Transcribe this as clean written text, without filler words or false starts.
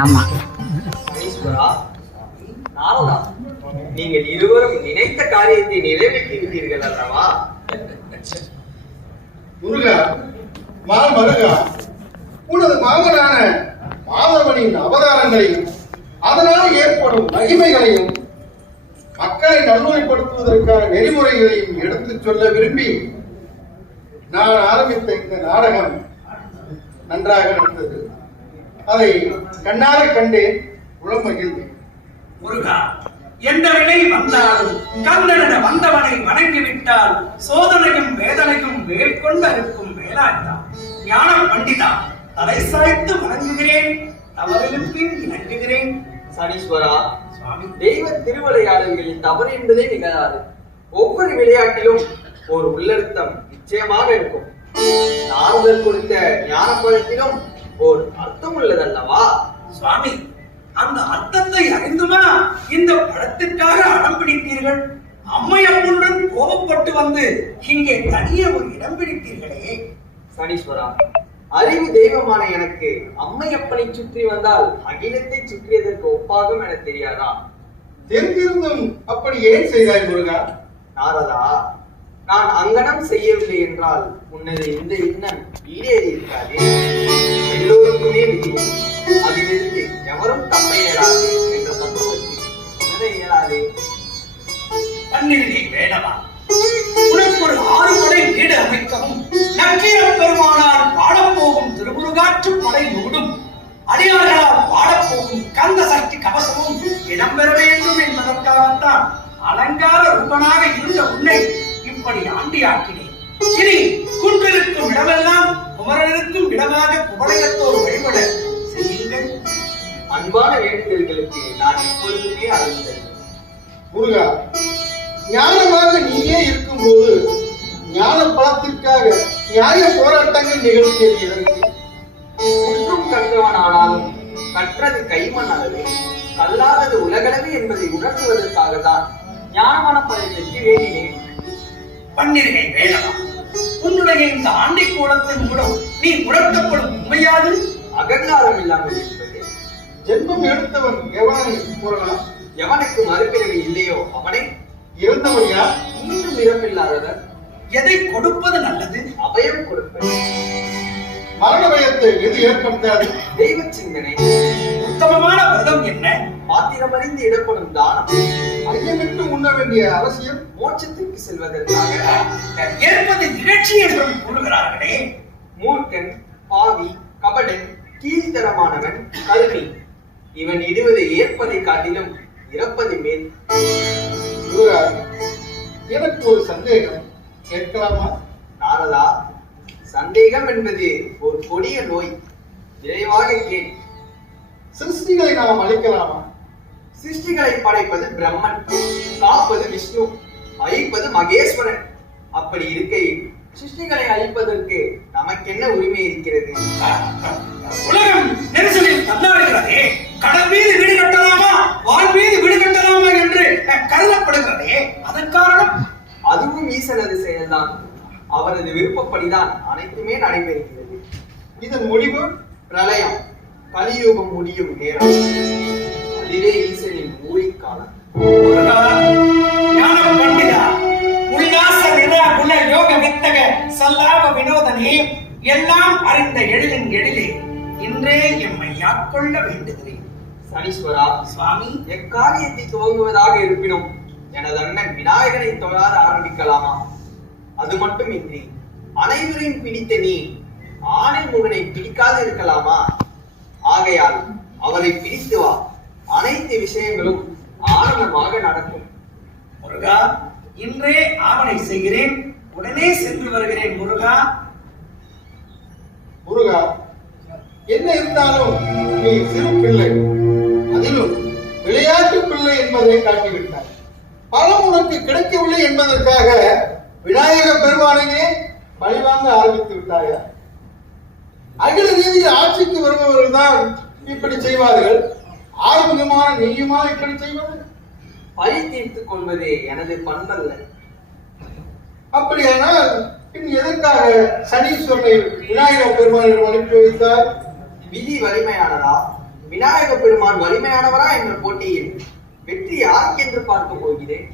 ஆமா. நாரதா, நீங்கள் இருவரும் நினைத்த காரியத்தை நிறைவேற்றி விட்டீர்கள் அல்லவா? முருகா, மருகா, உனது மாமனான மாதவனின் அவதாரங்களையும் அதனால் ஏற்படும் மகிமைகளையும் மக்களை நல்வழிப்படுத்துவதற்கான நெறிமுறைகளையும் எடுத்துச் சொல்ல விரும்பி நான் ஆரம்பித்த இந்த நாடகம் நன்றாக நடந்தது. அதை கண்ணார கண்டேன், உளம் மகிழ்ந்தேன். முருகா, எந்த வினை வந்தாலும் கண்ணனிட வந்தவனை வணங்கிவிட்டால் சோதனையும் வேதனையும் மேற்கொண்டு இருக்கும் வேலாய்தான். ஞான பண்டிதா, தலை சாய்த்து வணங்குகிறேன், தவறின் பின் இணங்குகிறேன். சனீஸ்வரா, தெய்வ திருவிளையாடல்களில் தவறு என்பதே நிகழாது. ஒவ்வொரு விளையாட்டிலும் ஒரு உள்ளர்த்தம் நிச்சயமாக இருக்கும். நாரதர் கொடுத்த ஞான பழத்திலும் ஒரு அர்த்தம் உள்ளதல்லவா? சுவாமி, அந்த அர்த்தத்தை அறிந்துமா இந்த பழத்திற்காக அடம் பிடித்தீர்கள்? அம்மையப்பனுடன் கோபப்பட்டு வந்து இங்கே தனியே ஒரு இடம் பிடித்தீர்களே. சனீஸ்வரா, அறிவு தெய்வமான எனக்கு அம்மையப்பனை சுற்றி வந்தால் அகிலத்தை சுற்றியதற்கு ஒப்பாகும் என தெரியாதா? தெரிந்திருந்தும் அப்படி ஏன் செய்தாய் முருகா? நாரதா, நான் அங்கனம் செய்யவில்லை என்றால் உன்னது இந்த எண்ணம் ஈடேறி இருக்காது. எல்லோருக்குமே விதி, அதிலிருந்து எவரும் தப்ப இயலாது என்ற தத்துவத்தை உணர இயலாதே. பன்னிருகை வேடவா, உனக்கு ஒரு 6 படை வீடு அமைக்கவும் நக்கீர பெருமானால் பாடப்போகும் திருமுருகாற்று படை நூடும் அடியார்களால் பாடப்போகும் கந்த சக்தி கவசமும் இடம்பெற வேண்டும் என்பதற்காகத்தான் அலங்கார ரூபனாக இருந்த உன்னை இப்படி ஆண்டியாக்கினேன். இனி குன்றிருக்கும் இடமெல்லாம் குமரனுக்கும் இடமாக குவளையத்தோர் வழிபட செய்யுங்கள். அன்பான வேண்டுதல்களுக்கு நான் எப்பொழுதுமே அழுந்தேன். முருகா, ஞானமாக நீயே இருக்கும் போது ஞான பலத்திற்காக நியாய போராட்டங்கள் நிகழ்த்தியது எதற்கு? குற்றம் கற்றவன் ஆனாலும் கற்றது கைமண் அளவு, கல்லாதது உலகளவு என்பதை உணர்த்துவதற்காக தான் ஞானமான பலத்திற்கு வேண்டினேன். பன்னிருகை வேடவா, உன்னுடைய இந்த ஆண்டி கோலத்தின் மூலம் நீ உணர்த்தப்படும் உண்மையாது அகங்காரம் இல்லாமல் இருப்பது. ஜென்மம் எடுத்தவன் எவனை கூறலாம்? எவனுக்கு மறுபிறவி இல்லையோ அவனை இறந்தவனியா? மீண்டும் இறப்பில்லாதவர். எதை கொடுப்பது நல்லது? அபயம் கொடுப்பது. மரண பயத்தை எது ஏற்படுத்தாது? தெய்வ சிந்தனை. உத்தமமான விரதம் என்ன? பாத்திரமறிந்து இடப்படும் தானம். ஐயமிட்டு உண்ண வேண்டிய அவசியம்? மோட்சத்திற்கு செல்வதற்காக. ஏற்பது நிகழ்ச்சி என்றும் கூறுகிறார்களே. மூர்க்கன், பாவி, கபடன், கீழ்த்தரமானவன், கருணி, இவன் இடுவதை ஏற்பதை காட்டிலும் இறப்பது மேல். முருகா, எனக்கு ஒரு சந்தேகம், கேட்கலாமா? நாரதா, சந்தேகம் என்பது ஒரு கொடிய நோய். விரைவாக கேள். சிருஷ்டிகளை நாம் அழிக்கலாமா? சிருஷ்டிகளை படைப்பது பிரம்மன், காப்பது விஷ்ணு, அழிப்பது மகேஸ்வரன். அப்படி இருக்கையில் சிருஷ்டிகளை அழிப்பதற்கு நமக்கென்ன உரிமை இருக்கிறது? உலகம் நெரிசலில் தள்ளாடுகிறதே. கடல் மீது வீடு கட்டலாமா, வான் மீது வீடு கட்டலாமா என்று கருதப்படுகிறதே. அதன் காரணம் அதுவும் ஈசனது செயல்தான். அவரது விருப்பப்படிதான் அனைத்துமே நடைபெறுகிறது. இதன் முடிவு பிரளயம், கலியுகம் முடியும் நேரம். அதுவே ஈசனின் ஊழிக்காலம். ஞான பண்டிதா, உல்லாச நிரா குல யோக வித்தக சல்லாப வினோதனே, எல்லாம் அறிந்த எழிலின் எழிலே இன்றே எம்மை ஆட்கொள்ள வேண்டுகிறேன். சனீஸ்வரா, சுவாமி, எக்காரியத்தை துவங்குவதாக இருப்பினும் எனது அண்ணன் விநாயகனை தொழாத ஆரம்பிக்கலாமா? அது மட்டுமின்றி அனைவரையும் பிடித்த நீ ஆணை முகனை பிடிக்காது இருக்கலாமா? ஆகையால் அவரை பிடித்து வா, அனைத்து விஷயங்களும் ஆனந்தமாக நடக்கும். முருகா, இன்றே ஆவணை செய்கிறேன், உடனே சென்று வருகிறேன். முருகா. முருகா, என்ன இருந்தாலும் நீ சிறு பிள்ளை, அதிலும் விளையாட்டு பிள்ளை என்பதை காட்டிவிட்டார். பலம் உனக்கு கிடைக்கவில்லை என்பதற்காக விநாயக பெருமானையே பழிவாங்க ஆரம்பித்து விட்டாயா? அகில ரீதியில் ஆட்சிக்கு வருபவர்கள் தான் இப்படி செய்வார்கள். ஆறுமுகமான நீயுமா இப்படி செய்வது? பழி தீர்த்துக் கொள்வதே எனது பண்பல்ல. அப்படியானால் பின் எதற்காக சனீஸ்வரனை விநாயக பெருமானிடம் அனுப்பி வைத்தார்? விதி வலிமையானதா? விநாயக சிவபெருமான் வலிமையானவரா என்ற போட்டியில் வெற்றி யாருக்கு என்று பார்க்க போகிறேன்.